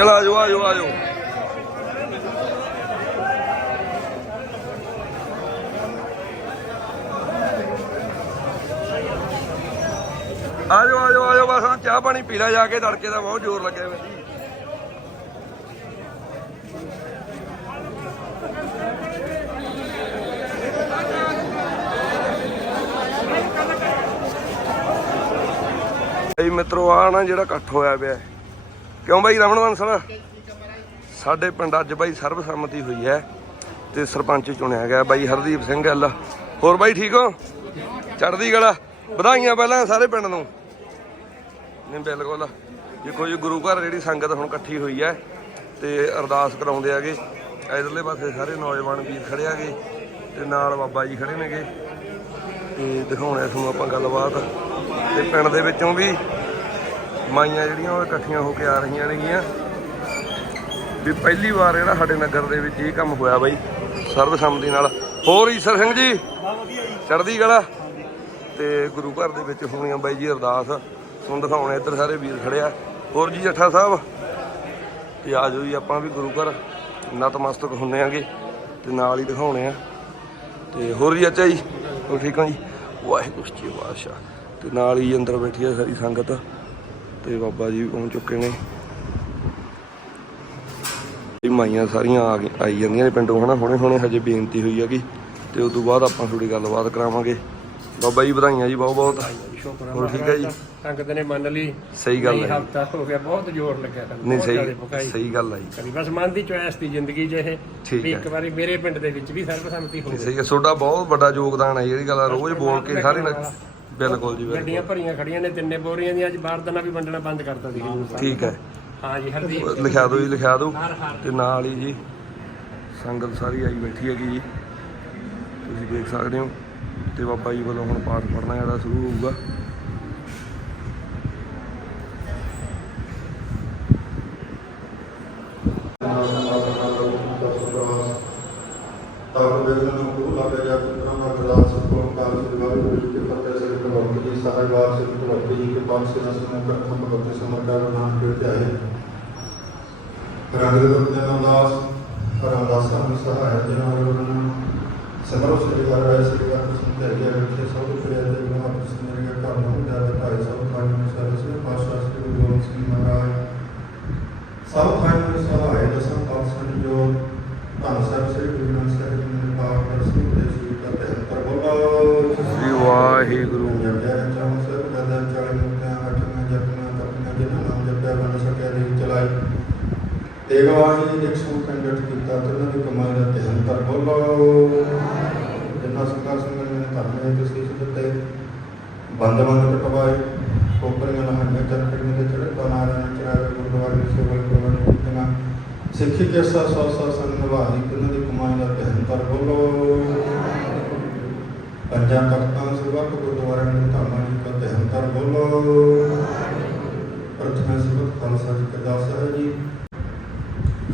ਚਲ ਆ ਜਾਓ ਆ ਜਾਓ ਆ ਜਾਓ ਆ ਜਾਓ ਆ ਜਾਓ ਬਸ ਹੁਣ ਚਾਹ ਪਾਣੀ ਪੀ ਲੈ ਜਾ ਕੇ, ਤੜਕੇ ਦਾ ਬਹੁਤ ਜ਼ੋਰ ਲੱਗਿਆ ਹੋਇਆ ਜੀ ਮਿੱਤਰੋ ਆ ਨਾ ਜਿਹੜਾ ਇਕੱਠ ਹੋਇਆ ਪਿਆ। ਕਿਉਂ ਬਾਈ ਰਮਨ ਬੰਸਲ ਸਾਡੇ ਪਿੰਡ ਅੱਜ ਬਾਈ ਸਰਬਸੰਮਤੀ ਹੋਈ ਹੈ ਤੇ ਸਰਪੰਚ ਚੁਣਿਆ ਗਿਆ ਬਾਈ ਹਰਦੀਪ ਸਿੰਘ ਗੱਲ ਹੋਰ ਬਾਈ ਠੀਕ ਹੋ? ਚੜ੍ਹਦੀ ਕਲਾ। ਵਧਾਈਆਂ ਪਹਿਲਾਂ ਸਾਰੇ ਪਿੰਡ ਨੂੰ। ਨਹੀਂ, ਬਿਲਕੁਲ। ਦੇਖੋ ਜੀ, ਗੁਰੂ ਘਰ ਜਿਹੜੀ ਸੰਗਤ ਹੁਣ ਇਕੱਠੀ ਹੋਈ ਹੈ ਤੇ ਅਰਦਾਸ ਕਰਾਉਂਦੇ ਆਗੇ ਇਧਰਲੇ ਪਾਸੇ ਸਾਰੇ ਨੌਜਵਾਨ ਵੀਰ ਖੜੇ ਆਗੇ ਤੇ ਨਾਲ ਬਾਬਾ ਜੀ ਖੜੇ ਨੇਗੇ। ਤੇ ਦਿਖਾਉਣੇ ਤੁਹਾਨੂੰ ਆਪਾਂ ਗੱਲਬਾਤ। ਤੇ ਪਿੰਡ ਦੇ ਵਿੱਚੋਂ ਵੀ ਮਾਈਆਂ ਜਿਹੜੀਆਂ ਉਹ ਇਕੱਠੀਆਂ ਹੋ ਕੇ ਆ ਰਹੀਆਂ ਨੇਗੀਆਂ। ਵੀ ਪਹਿਲੀ ਵਾਰ ਜਿਹੜਾ ਸਾਡੇ ਨਗਰ ਦੇ ਵਿੱਚ ਇਹ ਕੰਮ ਹੋਇਆ ਬਾਈ ਸਰਬਸੰਮਤੀ ਨਾਲ। ਹੋਰ ਈਸ਼ਰ ਸਿੰਘ ਜੀ, ਚੜ੍ਹਦੀ ਕਲਾ। ਤੇ ਗੁਰੂ ਘਰ ਦੇ ਵਿੱਚ ਹੋਣੀਆਂ ਬਾਈ ਜੀ ਅਰਦਾਸ ਤੁਹਾਨੂੰ ਦਿਖਾਉਣੇ ਇੱਧਰ ਸਾਰੇ ਵੀਰ ਖੜਿਆ ਹੋਰ ਜੀ, ਜੱਠਾ ਸਾਹਿਬ? ਤੇ ਆ ਜਾਓ ਜੀ, ਆਪਾਂ ਵੀ ਗੁਰੂ ਘਰ ਨਤਮਸਤਕ ਹੁੰਨੇ ਆਂਗੇ ਤੇ ਨਾਲ ਹੀ ਦਿਖਾਉਣੇ ਆ। ਤੇ ਹੋਰ ਜੀ ਅੱਛਾ ਜੀ ਠੀਕ ਹੋ ਜੀ? ਵਾਹਿਗੁਰੂ ਜੀ ਵਾਸ਼ਾ ਤੇ ਨਾਲ ਹੀ ਅੰਦਰ ਬੈਠੀ ਆ ਸਾਰੀ ਸੰਗਤ। ਤੇ ਬਾਬਾ ਜੀ ਪਹੁੰਚ ਚੁੱਕੇ ਨੇ। ਇਹ ਮਾਈਆਂ ਸਾਰੀਆਂ ਆ ਗਈ- ਆਈ ਜਾਂਦੀਆਂ ਨੇ ਪਿੰਡੋਂ ਹਨਾ? ਹੁਣੇ ਹੁਣੇ ਹਜੇ ਬੇਨਤੀ ਹੋਈ ਹੈਗੀ ਤੇ ਉਸ ਤੋਂ ਬਾਅਦ ਆਪਾਂ ਥੋੜੀ ਗੱਲਬਾਤ ਕਰਾਵਾਂਗੇ। ਬਾਬਾ ਜੀ ਵਧਾਈਆਂ ਜੀ ਬਹੁਤ ਬਹੁਤ। ਸ਼ੁਕਰ ਹੋਰ ਠੀਕ ਹੈ ਜੀ? ਸੰਗਤ ਨੇ ਮੰਨ ਲਈ। ਸਹੀ ਗੱਲ ਹੈ ਹਫਤਾ ਹੋ ਗਿਆ ਬਹੁਤ ਜ਼ੋਰ ਲੱਗਿਆ ਨਹੀਂ ਸਹੀ। ਸਹੀ ਗੱਲ ਹੈ ਜੀ। ਕਦੀ ਬਸ ਮਨ ਦੀ ਚੋਇਸ ਦੀ ਜ਼ਿੰਦਗੀ 'ਚ ਇਹ। ਇੱਕ ਵਾਰੀ ਮੇਰੇ ਪਿੰਡ ਦੇ ਵਿੱਚ ਵੀ ਸਰਬਸੰਮਤੀ ਹੋ ਗਈ ਸਹੀ ਹੈ ਤੁਹਾਡਾ ਬਹੁਤ ਵੱਡਾ ਯੋਗਦਾਨ ਹੈ ਜਿਹੜੀ ਗੱਲ ਆ, ਰੋਜ਼ ਬੋਲ ਕੇ ਸਾਰੇ ਨਾਲ ਬਿਲਕੁਲ ਜੀ ਬਿਲਕੁਲ। ਗੱਡੀਆਂ ਭਰੀਆਂ ਖੜੀਆਂ ਨੇ ਤਿੰਨੇ ਬੋਰੀਆਂ ਦੀਆਂ ਅੱਜ ਬਾਰਦਾਨਾ ਵੀ ਵੰਡਣਾ ਬੰਦ ਕਰਤਾ ਸੀ ਠੀਕ ਹੈ। ਹਾਂ ਜੀ ਹਰਦੀਪ। ਲਿਖਾ ਦਿਓ ਜੀ ਲਿਖਾ ਦਿਓ। ਤੇ ਨਾਲ ਹੀ ਜੀ ਸੰਗਤ ਸਾਰੀ ਆਈ ਬੈਠੀ ਹੈਗੀ ਜੀ। ਤੁਸੀਂ ਦੇਖ ਸਕਦੇ ਹੋ। ਤੇ ਬਾਬਾ ਜੀ ਵੱਲੋਂ ਹੁਣ ਪਾਠ ਪੜਨਾ ਜਿਹੜਾ ਸ਼ੁਰੂ ਹੋਊਗਾ। ਭਗਤ ਜੀ ਕੇ ਪਾਸ ਸੇ ਨਸਨ ਕਰਮ ਭਗਤ ਸਮਰਕਾਰ ਨਾਮ ਕੇ ਧਿਆਏ ਰੰਗ ਦੇ ਰੂਪ ਨਾਮ ਦਾਸ ਰਾਮਦਾਸ ਨੂੰ ਸਹਾਇ ਜਨਾ ਰੋਣ ਸਮਰੋ ਸ੍ਰੀ ਤੇਗਵਾਹੀ ਕੰਡਕਟ ਕੀਤਾ ਤੇ ਉਹਨਾਂ ਦੀ ਕਮਾਈ ਦਾ ਧਿਆਨ ਪਰ ਬੋਲੋ ਜਿੰਨਾ ਸੁਖਾ ਸੰਗਤ ਨੇ ਧਰਮ ਦੇ ਤੁਸੀਂ ਦਿੱਤੇ ਬੰਦ ਬੰਦ ਕਟਵਾਏ। ਕੋਪਰੀਆਂ ਨਾਲ ਹੰਨੇ ਚਰਖੇ ਦੇ ਚੜੇ ਬਣਾ ਰਹੇ ਚਰਾਵੇ ਗੁਰਦੁਆਰੇ ਦੀ ਸੇਵਾ ਕਰਵਾਉਣ ਕਿਤਨਾ ਸਿੱਖੀ ਕੇ ਸਾ ਸੌ ਸੌ ਸੰਗ ਨਿਭਾਈ ਉਹਨਾਂ ਦੀ ਕਮਾਈ ਦਾ ਧਿਆਨ ਪਰ ਬੋਲੋ ਪੰਜਾਂ ਤਖਤਾਂ ਸੇਵਾ ਗੁਰਦੁਆਰੇ ਦੇ ਧਾਮਾਂ ਜੀ ਦਾ ਧਿਆਨ ਕਰ ਬੋਲੋ ਪ੍ਰਥਮ ਸਿਵਤ ਖਾਲਸਾ ਜੀ ਕਾ ਦਾਸ ਹੈ ਜੀ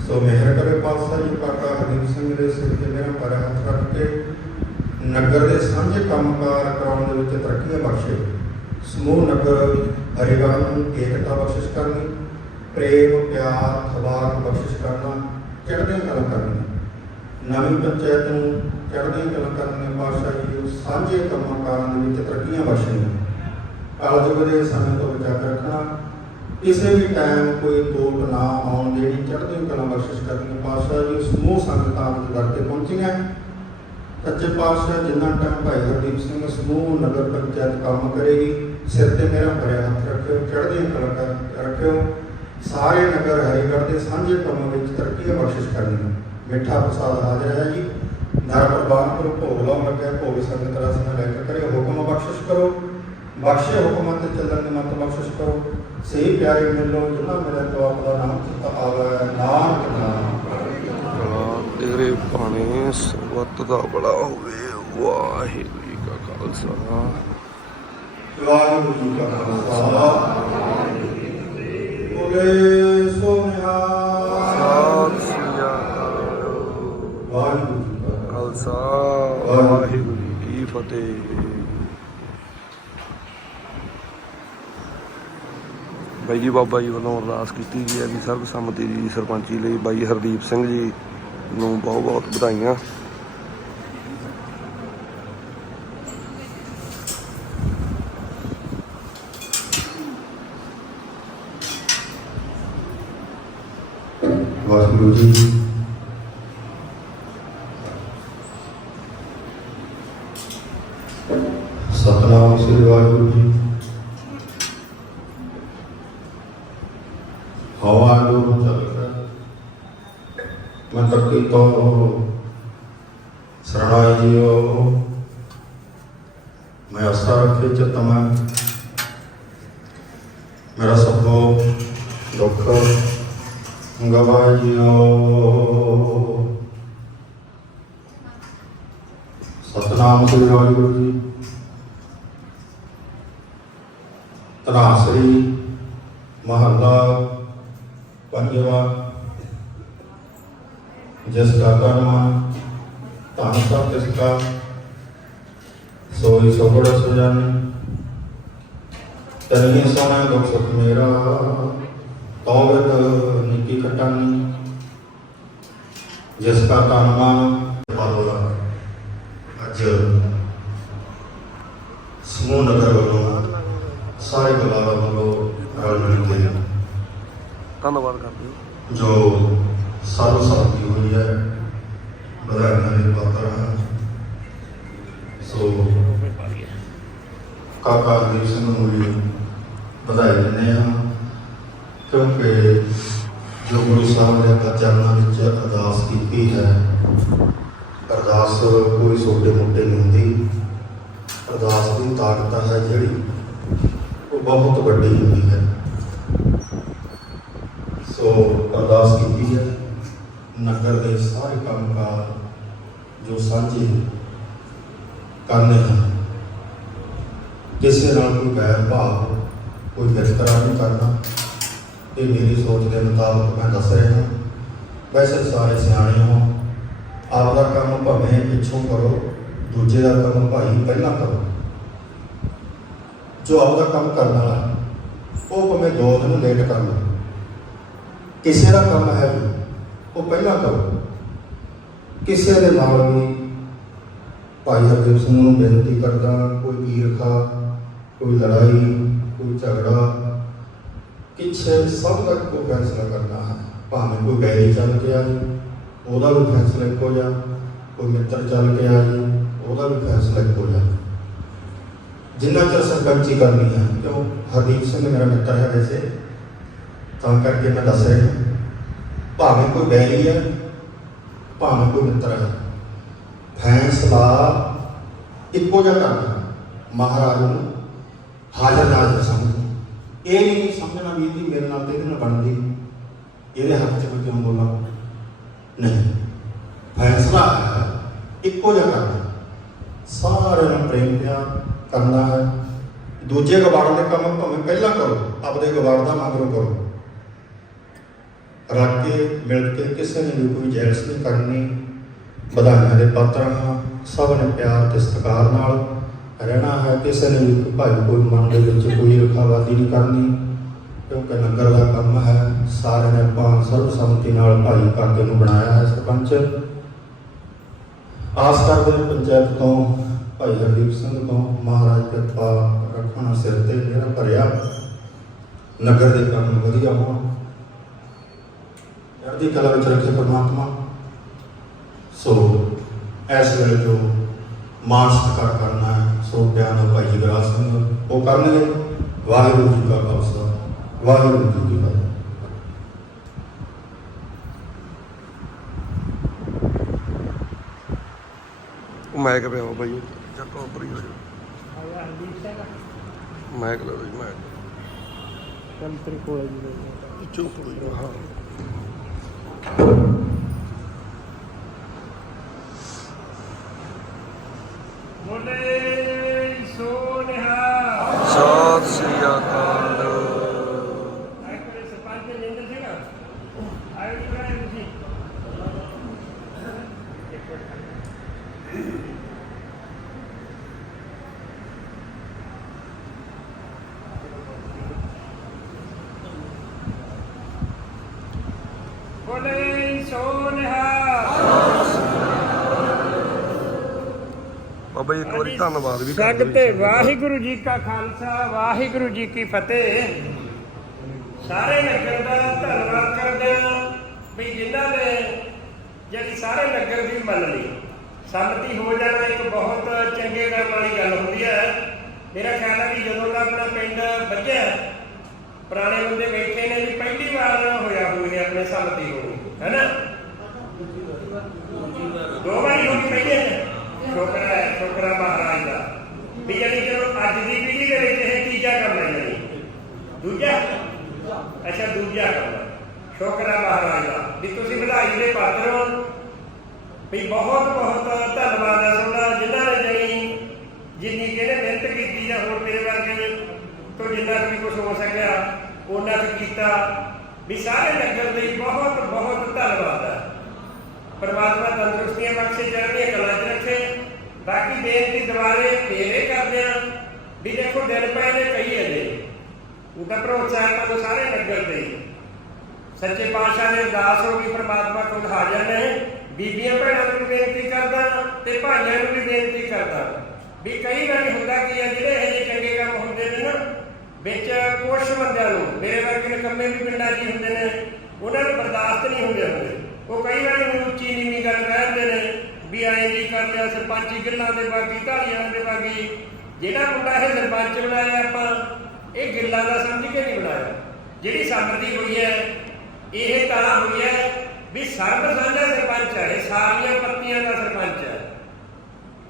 ਸੋ ਮਿਹਰ ਕਰੇ ਪਾਤਸ਼ਾਹ ਜੀ ਕਾਕਾ ਹਰੀਮ ਸਿੰਘ ਦੇ ਸਿਰ ਤੇ ਮੇਰਾ ਪਰ ਹੱਥ ਰੱਖ ਕੇ ਨਗਰ ਦੇ ਸਾਂਝੇ ਕੰਮਕਾਰ ਕਰਾਉਣ ਦੇ ਵਿੱਚ ਤਰੱਕੀਆਂ ਬਖਸ਼ੇ। ਸਮੂਹ ਨਗਰ ਹਰਿਗਾਨ ਨੂੰ ਏਕਤਾ ਬਖਸ਼ਿਸ਼ ਕਰਨੀ, ਪ੍ਰੇਮ, ਪਿਆਰ ਥਵਾਕ ਬਖਸ਼ਿਸ਼ ਕਰਨਾ, ਚੜ੍ਹਦੀਆਂ ਕਲਾ ਕਰਨੀ। ਨਵੀਂ ਪੰਚਾਇਤ ਨੂੰ ਚੜ੍ਹਦੀਆਂ ਕਲਾ ਕਰਨੀ ਪਾਤਸ਼ਾਹ ਜੀ ਨੂੰ ਸਾਂਝੇ ਕੰਮਕਾਰਾਂ ਦੇ ਵਿੱਚ ਤਰੱਕੀਆਂ ਬਖਸ਼ਣੀਆਂ। ਕਾਲਜੁਗ ਦੇ ਸਮੇਂ ਤੋਂ ਬਚਾ ਕੇ ਰੱਖਣਾ। ਕਿਸੇ ਵੀ ਟਾਈਮ ਕੋਈ ਤੋਟ ਨਾ ਆਉਣ ਦੇਣੀ ਚੜ੍ਹਦੀ ਕਲਾ ਬਖਸ਼ਿਸ਼ ਕਰਨੀ। ਪਾਤਸ਼ਾਹ ਜੀ ਸਮੂਹ ਸੰਗਤਾਂ ਦੇ ਦਰ ਤੇ ਪਹੁੰਚੀਆਂ। ਸੱਚੇ ਪਾਤਸ਼ਾਹ ਜਿੰਨਾ ਟਾਈਮ ਭਾਈ ਹਰਦੀਪ ਸਿੰਘ ਸਮੂਹ ਨਗਰ ਪੰਚਾਇਤ ਕੰਮ ਕਰੇਗੀ, ਸਿਰ ਤੇ ਮੇਰਾ ਭਰਿਆ ਹੱਥ ਰੱਖਿਓ ਚੜ੍ਹਦੀ ਕਲਾ ਰੱਖਿਓ, ਸਾਰੇ ਨਗਰ ਹਰੀਗੜ੍ਹ ਦੇ ਸਾਂਝੇ ਕੰਮਾਂ ਵਿੱਚ ਤਰੱਕੀਆਂ ਬਖਸ਼ਿਸ਼ ਕਰਨੀ ਮਿੱਠਾ ਪ੍ਰਸਾਦ ਹਾਜ਼ਰ ਹੈ ਜੀ। ਦਰ ਪ੍ਰਵਾਨ ਕਰੋ ਭੋਗ ਲਾਉਣ ਲੱਗਿਆ, ਭੋਗ ਸੰਗਤ ਰਸ ਨਾਲ ਲੈ ਕੇ ਕਰੇ, ਹੁਕਮ ਬਖਸ਼ਿਸ਼ ਕਰੋ। ਬਖਸ਼ੇ ਹੁਕਮਾਂ ਤੇ ਚੱਲਣ ਦੀ ਮਤ ਬਖਸ਼ਿਸ਼ ਕਰੋ। ਸਹੀ ਪਿਆਰੇ ਮਿਲੋ, ਜਿਨ੍ਹਾਂ ਮੇਰਾ ਤੋਂ ਦਾ ਨਾਮ ਚਿਤ ਆਵੇ, ਨਾਨਕ ਨਾਮ। ਤੇਰੇ ਭਾਣੇ ਸਵਤ ਦਾ ਬੜਾ ਹੋਵੇ। ਵਾਹਿਗੁਰੂ ਜੀ ਕਾ ਖਾਲਸਾ। ਵਾਹਿਗੁਰੂ ਜੀ ਕਾ ਖਾਲਸਾ। ਬੋਲੇ ਵਾਹਿਗੁਰੂ ਜੀ ਕਾ ਖਾਲਸਾ ਖਾਲਸਾ। ਵਾਹਿਗੁਰੂ ਜੀ ਕੀ ਫਤਿਹ। ਬਾਈ ਜੀ ਬਾਬਾ ਜੀ ਵੱਲੋਂ ਅਰਦਾਸ ਕੀਤੀ ਗਈ ਹੈ ਵੀ ਸਰਬਸੰਮਤੀ ਦੀ ਸਰਪੰਚੀ ਲਈ ਬਾਈ ਹਰਦੀਪ ਸਿੰਘ ਜੀ ਨੂੰ ਬਹੁਤ ਬਹੁਤ ਵਧਾਈਆਂ ਵਾਹਿਗੁਰੂ ਜੀ ਸਤਨਾਮ ਸ੍ਰੀ ਵਾਹਿਗੁਰੂ ਜੀ ਹਵਾ ਨੂੰ ਚੱਲ ਰਿਹਾ ਮੈਂ ਤੱਕੀ ਤੋਂ ਸਰਣਾਈ ਜੀਓ ਮੈਂ ਅਸਾ ਰੱਖੇ ਚਿਤ ਮੈਂ। ਮੇਰਾ ਸਭੋ ਦੁੱਖ ਗਵਾਜਿਓ ਸਤਨਾਮ ਸ੍ਰੀ ਵਾਹਿਗੁਰੂ ਜੀ। ਤਨਾਸਰੀ ਮਹੱਲਾ ਪੰਜਵਾ ਜਿਸ ਦਾ ਕਰਮ ਧਨ ਸਭ ਤਿਸ ਕਾ ਸੋਈ ਸੋਗੜ ਸੁਜਾਨ। ਤਨੀ ਸੋਨਾ ਦੁਖ ਸੁਖ ਮੇਰਾ ਤੋ ਵਿਦ ਨਿੱਕੀ ਖਟਾਨੀ ਜਿਸ ਦਾ ਤਨ ਮਨ ਪਰਵ ਅੱਜ ਸਮੂਹ ਨਗਰ ਵੱਲੋਂ ਸਾਰੇ ਗੁਲਾਬਾਂ ਵੱਲੋਂ ਰਲ ਮਿਲ ਕੇ ਧੰਨਵਾਦ ਕਰਦੇ ਜੋ ਸਰਵ ਸੰਮਤੀ ਹੋਈ ਹੈ। ਵਧਾਈਆਂ ਦੇ ਪਾਤਰ ਹਨ। ਸੋ ਕਾਕਾ ਹਰਦੀਪ ਸਿੰਘ ਨੂੰ ਵੀ ਵਧਾਈ ਦਿੰਦੇ ਹਾਂ। ਕਿਉਂਕਿ ਜੋ ਗੁਰੂ ਸਾਹਿਬ ਨੇ ਆਪਾਂ ਚਰਨਾਂ ਵਿੱਚ ਅਰਦਾਸ ਕੀਤੀ ਹੈ, ਅਰਦਾਸ ਕੋਈ ਛੋਟੇ ਮੋਟੇ ਨਹੀਂ ਹੁੰਦੀ ਅਰਦਾਸ ਦੀ ਤਾਕਤ ਹੈ ਜਿਹੜੀ ਉਹ ਬਹੁਤ ਵੱਡੀ ਹੁੰਦੀ ਹੈ ਸੋ ਅਰਦਾਸ ਕੀਤੀ ਹੈ ਨਗਰ ਦੇ ਸਾਰੇ ਕੰਮਕਾਰ ਜੋ ਸਾਂਝੇ ਕਰਨੇ ਹਨ ਕਿਸੇ ਨਾਲ ਕੋਈ ਵੈਰ ਭਾਵ ਕੋਈ ਵਿਤਕਰਾ ਨਹੀਂ ਕਰਨਾ ਇਹ ਮੇਰੀ ਸੋਚ ਦੇ ਮੁਤਾਬਕ ਮੈਂ ਦੱਸ ਰਿਹਾ ਵੈਸੇ ਸਾਰੇ ਸਿਆਣੇ ਹੋ ਆਪਦਾ ਕੰਮ ਭਾਵੇਂ ਪਿੱਛੋਂ ਕਰੋ ਦੂਜੇ ਦਾ ਕੰਮ ਭਾਈ ਪਹਿਲਾਂ ਕਰੋ। ਜੋ ਆਪਦਾ ਕੰਮ ਕਰਨ ਵਾਲਾ ਉਹ ਭਾਵੇਂ ਦੋ ਦਿਨ ਲੇਟ ਕਰ ਲਓ ਕਿਸੇ ਦਾ ਕੰਮ ਹੈ ਵੀ, ਉਹ ਪਹਿਲਾਂ ਕਰੋ। ਕਿਸੇ ਦੇ ਨਾਲ ਵੀ ਭਾਈ ਹਰਦੇਵ ਸਿੰਘ ਨੂੰ ਬੇਨਤੀ ਕਰਦਾ ਕੋਈ ਈਰਖਾ ਕੋਈ ਲੜਾਈ ਕੋਈ ਝਗੜਾ ਕਿਛੇ ਸਭ ਦਾ ਕੋਈ ਫੈਸਲਾ ਕਰਨਾ ਹੈ ਭਾਵੇਂ ਕੋਈ ਬੈਰੀ ਚੱਲ ਕੇ ਆਏ ਉਹਦਾ ਵੀ ਫੈਸਲਾ ਇੱਕੋ ਜਿਹਾ ਕੋਈ ਮਿੱਤਰ ਚੱਲ ਕੇ ਆਏ ਉਹਦਾ ਵੀ ਫੈਸਲਾ ਇੱਕੋ ਜਿਹਾ ਜਿੰਨਾ ਚਿਰ ਸਰਪੰਚੀ ਕਰਨੀ ਹੈ ਕਿਉਂ ਹਰਦੀਪ ਸਿੰਘ ਮੇਰਾ ਮਿੱਤਰ ਹੈ ਵੈਸੇ ਤਾਂ ਕਰਕੇ ਮੈਂ ਦੱਸ ਰਿਹਾ ਭਾਵੇਂ ਕੋਈ ਬੈਰੀ ਹੈ ਭਾਵੇਂ ਕੋਈ ਮਿੱਤਰ ਹੈ ਫੈਸਲਾ ਇੱਕੋ ਜਿਹਾ ਕਰਨਾ ਮਹਾਰਾਜ ਨੂੰ ਹਾਜ਼ਰ ਨਾਜ਼ਰ ਸਮਝਣਾ ਇਹ ਨਹੀਂ ਸਮਝਣਾ ਵੀ ਇਹਦੀ ਮੇਰੇ ਨਾਲ ਤੇ ਇਹਦੇ ਨਾਲ ਬਣਦੀ। ਇਹਦੇ ਹੱਥ 'ਚ ਮੈਂ ਕਿਉਂ ਬੋਲਾਂ? ਨਹੀਂ। ਫੈਸਲਾ ਹੈ। ਇੱਕੋ ਜਿਹਾ ਕਰਨਾ। ਸਾਰਿਆਂ ਨੂੰ ਪ੍ਰੇਮ ਪਿਆਰ ਕਰਨਾ ਹੈ। ਦੂਜੇ ਗਵਾੜ ਦੇ ਕੰਮ ਭਾਵੇਂ ਪਹਿਲਾਂ ਕਰੋ, ਆਪਦੇ ਗਵਾੜ ਦਾ ਮਗਰੋਂ ਕਰੋ। ਰੱਖ ਕੇ, ਮਿਲ ਕੇ ਕਿਸੇ ਨੇ ਵੀ ਕੋਈ ਜੈਲਸ ਨਹੀਂ ਕਰਨੀ। ਵਧਾਈਆਂ ਦੇ ਪਾਤਰਾਂ, ਸਭ ਨੇ ਪਿਆਰ ਤੇ ਸਤਿਕਾਰ ਨਾਲ ਰਹਿਣਾ ਹੈ ਕਿਸੇ ਨੇ ਵੀ ਭਾਈ ਕੋਈ ਮਨ ਦੇ ਵਿੱਚ ਕੋਈ ਰਖਾਵਾਦੀ ਨਹੀਂ ਕਰਨੀ, ਕਿਉਂਕਿ ਨਗਰ ਦਾ ਕੰਮ ਹੈ, ਸਾਰਿਆਂ ਨੇ ਆਪਾਂ ਸਰਵ ਸੰਮਤੀ ਨਾਲ ਭਾਈ ਕਾਕੇ ਨੂੰ ਬਣਾਇਆ ਹੈ ਸਰਪੰਚ। ਆਸ ਕਰਦੇ ਪੰਚਾਇਤ ਤੋਂ, ਭਾਈ ਹਰਦੀਪ ਸਿੰਘ ਤੋਂ, ਮਹਾਰਾਜ ਕਿਰਪਾ ਰੱਖਣਾ ਸਿਰ ਤੇ ਮੇਰਾ ਭਰਿਆ, ਨਗਰ ਦੇ ਕੰਮ ਵਧੀਆ ਹੋਣ। ਚੜ੍ਹਦੀ ਕਲਾ ਵਿੱਚ ਰੱਖੇ ਪਰਮਾਤਮਾ। ਸੋ, ਇਸ ਵੇਲੇ ਜੋ ਮਾਨ ਸਤਿਕਾਰ ਕਰਨਾ ਹੈ ਸੋ ਬਿਆਨ ਭਾਈ ਜਗਰਾ ਸਿੰਘ ਉਹ ਕਰਨਗੇ ਵਾਹਿਗੁਰੂ ਜੀ ਕਾ ਖਾਲਸਾ ਵਾਹਿਗੁਰੂ ਜੀ ਕੀ ਫਤਿਹ। ਉਹ ਮੈਕ ਪਿਆ ਚੱਲ ਤੋਂ ਉੱਪਰ ਹੀ ਹੋ ਜਾ ਮੈਕ ਲਓ ਜੀ ਮੈਕ ਚੱਲ ਤੇਰੇ ਕੋਲ ਜੀ। ਚੁੱਪ ਹੋ ਜਾ ਹਾਂ ਬੋਲੇ ਸੋਨਿਹਾ ਸਤਿ ਸ੍ਰੀ ਅਕਾਲ ਆਏ ਕੋਲੇ ਸਰਪੰਚ ਨੇ ਜਿੰਦਰ ਸਿੰਘ ਆਏ ਜੀ ਬਰਾਏ ਤੁਸੀਂ ਬਾਬਾ ਜੀ ਇੱਕ ਵਾਰੀ ਧੰਨਵਾਦ ਵੀ ਕਰ ਦਿਓ ਸੰਗਤ। ਵਾਹਿਗੁਰੂ ਜੀ ਕਾ ਖਾਲਸਾ ਵਾਹਿਗੁਰੂ ਜੀ ਕੀ ਫਤਿਹ। ਸਾਰੇ ਨਗਰ ਦਾ ਧੰਨਵਾਦ ਕਰਦੇ ਹਾਂ ਵੀ ਜਿਨ੍ਹਾਂ ਨੇ ਜਿਹੜੀ ਸਾਰੇ ਨਗਰ ਦੀ ਮੰਨ ਲਈ ਸੰਮਤੀ ਹੋ ਜਾਣਾ ਇੱਕ ਬਹੁਤ ਚੰਗੇ ਕੰਮ ਵਾਲੀ ਗੱਲ ਹੁੰਦੀ ਹੈ। ਮੇਰਾ ਖਿਆਲ ਹੈ ਵੀ ਜਦੋਂ ਦਾ ਆਪਣਾ ਪਿੰਡ ਵੱਜਿਆ ਪੁਰਾਣੇ ਬੰਦੇ ਬੈਠੇ ਨੇ ਵੀ ਪਹਿਲੀ ਵਾਰ ਹੋਇਆ ਹੋਈ ਹੈ ਆਪਣੇ ਸੰਮਤੀ ਹੋਣੀ ਹੈਨਾ ਦੋ ਵਾਰੀ ਹੋ ਗਈ ਪਹਿਲੇ ਛੋਕਰਾ ਹੈ ਛੋਕਰਾ ਮਹਾਰਾਜ ਦਾ। ਵੀ ਜਾਨੀ ਚਲੋ ਅੱਜ ਦੀ ਪੀੜ੍ਹੀ ਦੇ ਵਿੱਚ ਇਹ ਤੀਜਾ ਕੰਮ ਹੈ ਜਾਨੀ ਦੂਜਾ? ਅੱਛਾ, ਦੂਜਾ ਕੰਮ ਹੈ। ਛੋਕਰਾ ਮਹਾਰਾਜ ਦਾ। ਵੀ ਤੁਸੀਂ ਵਧਾਈ ਦੇ ਪਾਤਰ ਹੋ। ਵੀ ਬਹੁਤ ਬਹੁਤ ਧੰਨਵਾਦ ਹੈ ਤੁਹਾਡਾ, ਜਿਨ੍ਹਾਂ ਨੇ ਜਾਨੀ ਜਿੰਨੀ ਕਿਹਨੇ ਮਿਹਨਤ ਕੀਤੀ ਜਾਂ ਹੋਰ ਮੇਰੇ ਵਰਗੇ ਤੋਂ ਜਿੰਨਾ ਕੁ ਵੀ ਕੁਝ ਹੋ ਸਕਿਆ, ਉਹਨਾਂ ਕੁ ਕੀਤਾ। ਵੀ ਸਾਰੇ ਨਗਰ ਲਈ ਬਹੁਤ ਬਹੁਤ ਧੰਨਵਾਦ ਹੈ। ਪਰਮਾਤਮਾ ਤੰਦਰੁਸਤੀਆਂ ਬਖਸ਼ੇ ਚੜ੍ਹਦੀਆਂ ਬਾਕੀ ਬੇਨਤੀ ਦੁਬਾਰੇ ਫੇਰੇ ਕਰਦੇ ਆ ਵੀ ਦੇਖੋ ਦਿਨ ਪਏ ਨੇ ਕਈ ਅਜੇ ਉਹਦਾ ਭਰੋਸਾ ਹੈ ਤੁਹਾਨੂੰ ਸਾਰੇ ਨਗਰ ਤੇ। ਸੱਚੇ ਪਾਤਸ਼ਾਹ ਨੇ ਅਰਦਾਸ ਹੋ ਗਈ, ਪਰਮਾਤਮਾ ਕੋਲ ਹਾਜ਼ਰ ਨੇ। ਬੀਬੀਆਂ ਭੈਣਾਂ ਨੂੰ ਬੇਨਤੀ ਕਰਦਾ ਤੇ ਭਾਈਆਂ ਨੂੰ ਵੀ ਬੇਨਤੀ ਕਰਦਾ। ਵੀ ਕਈ ਵਾਰੀ ਹੁੰਦਾ ਕੀ ਆ, ਜਿਹੜੇ ਇਹ ਚੰਗੇ ਕੰਮ ਹੁੰਦੇ ਨੇ ਨਾ, ਵਿੱਚ ਕੁਛ ਬੰਦਿਆਂ ਨੂੰ, ਮੇਰੇ ਵਰਗੇ ਨਿਕੰਮੇ ਵੀ ਪਿੰਡਾਂ 'ਚ ਹੁੰਦੇ ਨੇ, ਉਹਨਾਂ ਨੂੰ ਬਰਦਾਸ਼ਤ ਨਹੀਂ ਹੁੰਦੇ ਹੁੰਦੇ। ਉਹ ਕਈ ਵਾਰੀ ਉੱਚੀ ਨੀਵੀਂ ਗੱਲ ਕਹਿੰਦੇ ਨੇ ਵੀ ਐਂ ਜੀ ਕਰ ਲਿਆ ਸਰਪੰਚੀ ਗਿੱਲਾਂ ਦੇ ਬਾਗੀ ਢਾਲੀਆਂ ਦੇ ਬਾਗੀ। ਜਿਹੜਾ ਮੁੰਡਾ ਇਹ ਸਰਪੰਚ ਬਣਾਇਆ ਆਪਾਂ, ਇਹ ਗਿੱਲਾਂ ਦਾ ਸਮਝ ਕੇ ਨਹੀਂ ਬਣਾਇਆ। ਜਿਹੜੀ ਸੰਮਤੀ ਹੋਈ ਹੈ, ਇਹ ਤਾਂ ਹੋਈ ਹੈ ਵੀ ਸਰਬ ਸਾਂਝਾ ਸਰਪੰਚ ਹੈ ਸਾਰੀਆਂ ਪੱਤੀਆਂ ਦਾ ਸਰਪੰਚ ਹੈ।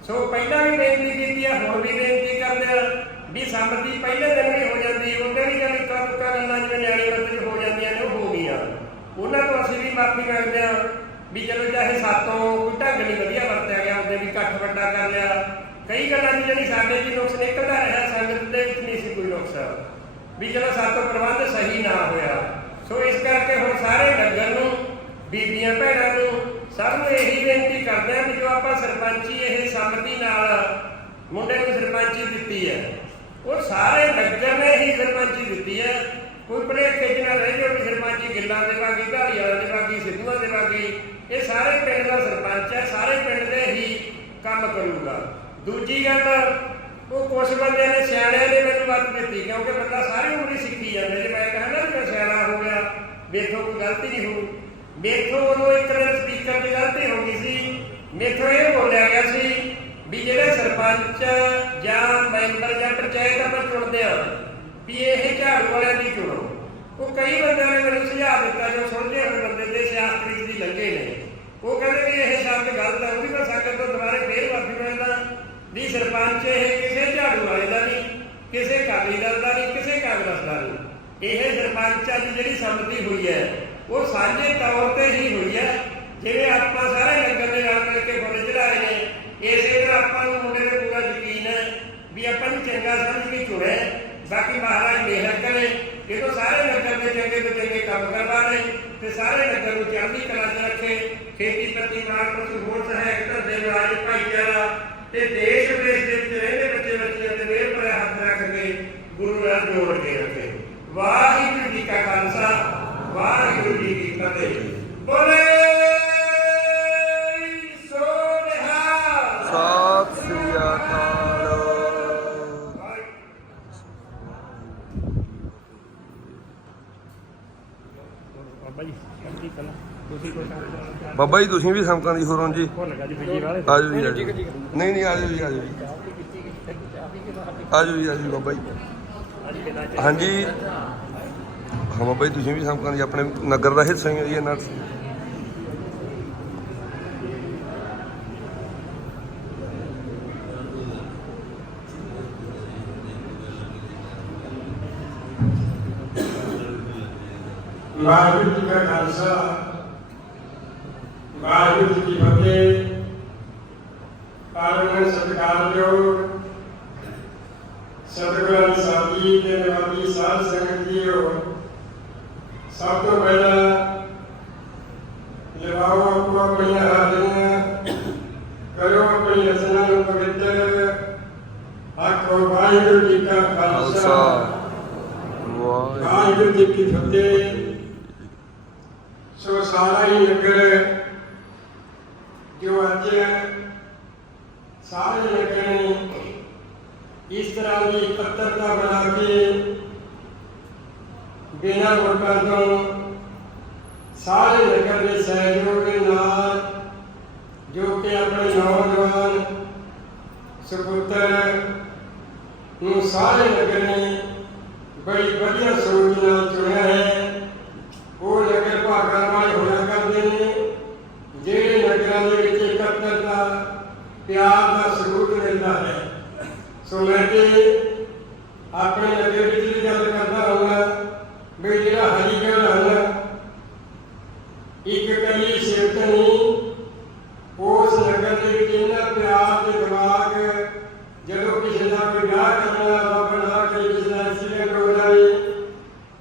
ਸੋ ਪਹਿਲਾਂ ਵੀ ਬੇਨਤੀ ਕੀਤੀ ਹੈ ਹੁਣ ਵੀ ਬੇਨਤੀ ਕਰਦੇ ਆ ਵੀ ਸੰਮਤੀ ਪਹਿਲੇ ਦਿਨ ਵੀ ਹੋ ਜਾਂਦੀ, ਉਹਦੇ ਵੀ ਜਿਹੜੀ ਇੱਕਾ ਦੁੱਕਾ ਗੱਲਾਂ ਜਿਵੇਂ ਨਿਆਣੇ ਬੱਚੇ ਹੋ ਜਾਂਦੀਆਂ ਨੇ ਉਹ ਹੋ ਗਈਆਂ। ਉਹਨਾਂ ਤੋਂ ਅਸੀਂ ਵੀ ਮਾਫੀ ਕਰਦੇ ਆ। ਵੀ ਚਲੋ ਚਾਹੇ ਸਾਤੋਂ ਕੋਈ ਢੰਗ ਨਹੀਂ ਵਧੀਆ ਵਰਤਿਆ ਗਿਆ, ਉਹਦੇ ਵੀ ਇਕੱਠ ਵੱਡਾ ਕਰ ਲਿਆ। ਕਈ ਗੱਲਾਂ ਦੀ ਜਿਹੜੀ ਸਾਡੇ ਜੀ ਨੁਕਸ ਨਿਕਲਦਾ ਰਿਹਾ, ਸੰਗਤ ਦੇ ਵਿੱਚ ਨਹੀਂ ਸੀ ਕੋਈ ਨੁਕਸ। ਵੀ ਚਲੋ ਸਾਤੋਂ ਪ੍ਰਬੰਧ ਸਹੀ ਨਾ ਹੋਇਆ, ਸੋ ਇਸ ਕਰਕੇ ਹੁਣ ਸਾਰੇ ਨਗਰ ਨੂੰ, ਬੀਬੀਆਂ, ਭੈਣਾਂ ਨੂੰ ਸਭ ਨੂੰ ਇਹੀ ਬੇਨਤੀ ਕਰਦੇ ਆ ਵੀ ਜੋ ਆਪਾਂ ਸਰਪੰਚੀ ਇਹ ਸੰਮਤੀ ਨਾਲ ਮੁੰਡੇ ਨੂੰ ਸਰਪੰਚੀ ਦਿੱਤੀ ਹੈ, ਉਹ ਸਾਰੇ ਨਗਰ ਨੇ ਹੀ ਸਰਪੰਚੀ ਦਿੱਤੀ ਹੈ। ਕੋਈ ਭਲੇਖੇ ਚ ਨਾ ਰਹਿ ਜਾਓ ਸਰਪੰਚੀ ਗਿੱਲਾਂ ਦੇ ਬਾਗੀ ਢਾਲੀਆਂ ਦੇ ਬਾਗੀ, ਸਿੱਧੂਆਂ ਦੇ ਬਾਗੀ। ਇਹ ਸਾਰੇ ਪਿੰਡ ਦਾ ਸਰਪੰਚ ਹੈ, ਸਾਰੇ ਪਿੰਡ ਦੇ ਹੀ ਕੰਮ ਕਰੂਗਾ। ਦੂਜੀ ਗੱਲ, ਉਹ ਕੁਝ ਬੰਦਿਆਂ ਨੇ ਸਿਆਣਿਆਂ ਨੇ ਮੈਨੂੰ ਮੱਤ ਦਿੱਤੀ, ਕਿਉਂਕਿ ਬੰਦਾ ਸਾਰੀ ਉਮਰ ਹੀ ਸਿੱਖੀ ਜਾਂਦਾ। ਜੇ ਮੈਂ ਕਹਿੰਦਾ ਵੀ ਸਿਆਣਾ ਹੋ ਗਿਆ ਵੇਖੋ ਕੋਈ ਗਲਤੀ ਨਹੀਂ ਹੋਊ। ਮੇਥੋਂ ਉਦੋਂ ਇੱਕ ਦਿਨ ਸਪੀਕਰ ਦੀ ਗਲਤੀ ਹੋ ਗਈ ਸੀ, ਮੇਥੋਂ ਇਹ ਬੋਲਿਆ ਗਿਆ ਸੀ ਵੀ ਜਿਹੜੇ ਸਰਪੰਚ ਜਾਂ ਮੈਂਬਰ ਜਾਂ ਪੰਚਾਇਤ ਆਪਾਂ ਚੁਣਦੇ ਆ। ਵੀ ਇਹ ਝਾੜੂ ਵਾਲਿਆਂ ਦੀ ਚੁਣੋ। ਉਹ ਕਈ ਬੰਦਿਆਂ ਨੇ ਮੈਨੂੰ ਸੁਝਾਅ ਦਿੱਤਾ ਜੋ ਸੁਣਦੇ ਹੋਏ ਬੰਦੇ ਦੇ ਸਿਆਸਤਰੀ ਦੀ ਲੱਗੇ ਨੇ। ਉਹ ਕਹਿੰਦੇ ਵੀ ਇਹ ਸ਼ਬਦ ਗਲਤ ਹੈ ਉਹਦੀ ਮੈਂ ਸੰਗਤ ਤੋਂ ਦੁਬਾਰੇ ਫੇਰ ਮਾਫੀ ਮੰਗਦਾ ਵੀ ਸਰਪੰਚ ਇਹ ਕਿਸੇ ਝਾੜੂ ਵਾਲੇ ਦਾ ਨਹੀਂ, ਕਿਸੇ ਅਕਾਲੀ ਦਲ ਦਾ ਨਹੀਂ, ਕਿਸੇ ਕਾਂਗਰਸ ਦਾ ਨਹੀਂ। ਇਹ ਸਰਪੰਚਾਂ ਦੀ ਜਿਹੜੀ ਸੰਮਤੀ ਹੋਈ ਹੈ, ਉਹ ਸਾਂਝੇ ਤੌਰ ਤੇ ਹੀ ਹੋਈ ਹੈ। ਜਿਵੇਂ ਆਪਾਂ ਸਾਰੇ ਨਗਰ ਦੇ ਨਾਲ ਮਿਲ ਕੇ ਫੁੱਲ ਚੜਾਏ ਨੇ, ਇਸੇ ਤਰ੍ਹਾਂ ਆਪਾਂ ਨੂੰ ਮੁੰਡੇ ਤੇ ਪੂਰਾ ਯਕੀਨ ਹੈ ਵੀ ਆਪਾਂ ਨੂੰ ਚੰਗਾ ਸਮਝ ਕੇ ਚੁਣਿਆ ਬਾਕੀ ਮਹਾਰਾਜ ਮਿਹਰ ਕਰੇ। ਜਦੋਂ ਸਾਰੇ ਨਗਰ ਦੇ ਚੰਗੇ ਤੋਂ ਚੰਗੇ ਕੰਮ ਕਰਵਾਣੇ ਤੇ ਸਾਰੇ ਨਗਰ ਨੂੰ ਚੜ੍ਹਦੀ ਕਲਾ 'ਚ ਰੱਖੇ। ਖੇਤੀ ਪ੍ਰਤੀ ਮਾਰ ਨੂੰ ਹੋਰ ਸਹਾਇਕ ਧੰਦੇ ਰਾਜ ਭਾਈਚਾਰਾ। ਤੇ ਦੇਸ਼ ਵਿਦੇਸ਼ ਦੇ ਵਿੱਚ ਰਹਿੰਦੇ ਬੱਚੇ ਬੱਚੀਆਂ ਤੇ ਮੇਰ ਪਰ ਹੱਥ ਰੱਖ ਕੇ ਗੁਰੂ ਨਾਲ ਜੋੜ ਕੇ ਰੱਖੇ। ਵਾਹਿਗੁਰੂ ਜੀ ਕਾ ਖਾਲਸਾ, ਵਾਹਿਗੁਰੂ ਜੀ ਕੀ ਫਤਿਹ। ਬੋਲੇ ਸੋਨਿਹਾ ਸਤਿ ਸ੍ਰੀ ਅਕਾਲ। ਸ਼ਬਦੀ ਕਲਾ ਤੁਸੀਂ ਕੋਈ ਕੰਮ ਕਰਨਾ ਬਾਬਾ ਜੀ ਤੁਸੀਂ ਵੀ ਸਮਕਾਂ ਦੀ ਹੋਰੋਂ ਜੀ। ਭੁੱਲ ਗਿਆ ਜੀ ਵਾਲੇ ਆਜੋ ਜੀ ਆਜੋ ਨਹੀਂ ਨਹੀਂ ਆਜੋ ਜੀ ਆਜੋ ਜੀ। ਆਜੋ ਜੀ ਆਜੋ ਜੀ ਬਾਬਾ ਜੀ। ਅੱਜ ਹਾਂਜੀ। ਹਾਂ ਬਾਬਾ ਜੀ ਤੁਸੀਂ ਵੀ ਸਮਕਾਂ ਦੀ ਆਪਣੇ ਨਗਰ ਦਾ ਹਿੱਸਾ ਹੀ ਹੋ ਜੀ ਇਹਨਾਂ ਵਾਹਿਗੁਰੂ ਜੀ ਕਾ ਖਾਲਸਾ ਵਾਹਿਗੁਰੂ ਜੀ ਕੀ ਫਤਿਹ ਪਾਰਮਨ ਸਤਿਕਾਰਯੋਗ ਸਤਿਗੁਰਾਂ ਸਾਥੀ ਤੇ ਨਿਵਾਦੀ ਸਾਧ ਸੰਗਤ ਜੀਓ ਸਭ ਤੋਂ ਪਹਿਲਾਂ ਲਿਵਾਓ ਆਪੋ ਆਪਣੀਆਂ ਹਾਜ਼ਰੀਆਂ ਕਰੋ ਆਪਣੀ ਪਵਿੱਤਰ ਆਖੋ ਵਾਹਿਗੁਰੂ ਜੀ ਕਾ ਖਾਲਸਾ। ਵਾਹਿਗੁਰੂ। ਜੀ ਕੀ ਫਤਿਹ। ਸੋ ਸਾਰਾ ਹੀ ਨਗਰ ਜੋ ਅੱਜ ਸਾਰੇ ਨਗਰ ਨੇ ਇਸ ਤਰ੍ਹਾਂ ਦੀ ਇਕੱਤਰਤਾ ਬਣਾ ਕੇ ਬਿਨਾਂ ਵੋਟਾਂ ਤੋਂ ਸਾਰੇ ਨਗਰ ਦੇ ਸਹਿਯੋਗ ਦੇ ਨਾਲ ਜੋ ਕਿ ਆਪਣੇ ਨੌਜਵਾਨ ਸਪੁੱਤਰ ਨੂੰ ਸਾਰੇ ਨਗਰ ਨੇ ਬੜੀ ਵਧੀਆ ਸੋਚ ਨਾਲ ਚੁਣਿਆ ਹੈ। ਉਹ ਨਗਰ ਭਾਗਾਂ ਵਾਲੇ ਹੋਇਆ ਕਰਦੇ ਨੇ। ਜਿਹੜੇ ਨਗਰਾਂ ਦੇ ਵਿੱਚ ਇਕੱਤਰਤਾ ਪਿਆਰ ਦਾ ਸਰੂਪ ਮਿਲਦਾ ਹੈ। ਸੋ ਮੈਂ ਤੇ ਆਪਣੇ ਨਗਰ ਵਿੱਚ ਵੀ ਗੱਲ ਕਰਦਾ ਹਾਂ ਵੀ ਜਿਹੜਾ ਹਰੀਗੜ੍ਹ ਹਨ ਇੱਕ ਕੱਲੀ ਸਿਫਤ ਨਹੀਂ ਉਸ ਦੇ ਵਿੱਚ ਇੰਨਾ ਪਿਆਰ ਤੇ ਦਿਮਾਗ ਜਦੋਂ ਕਿਸੇ ਦਾ ਵਿਆਹ ਕਰਨ ਦਾ ਨਾ ਕਰੇ ਕਿਸੇ ਦਾ ਐਕਸੀਡੈਂਟ ਹੋ ਜਾਵੇ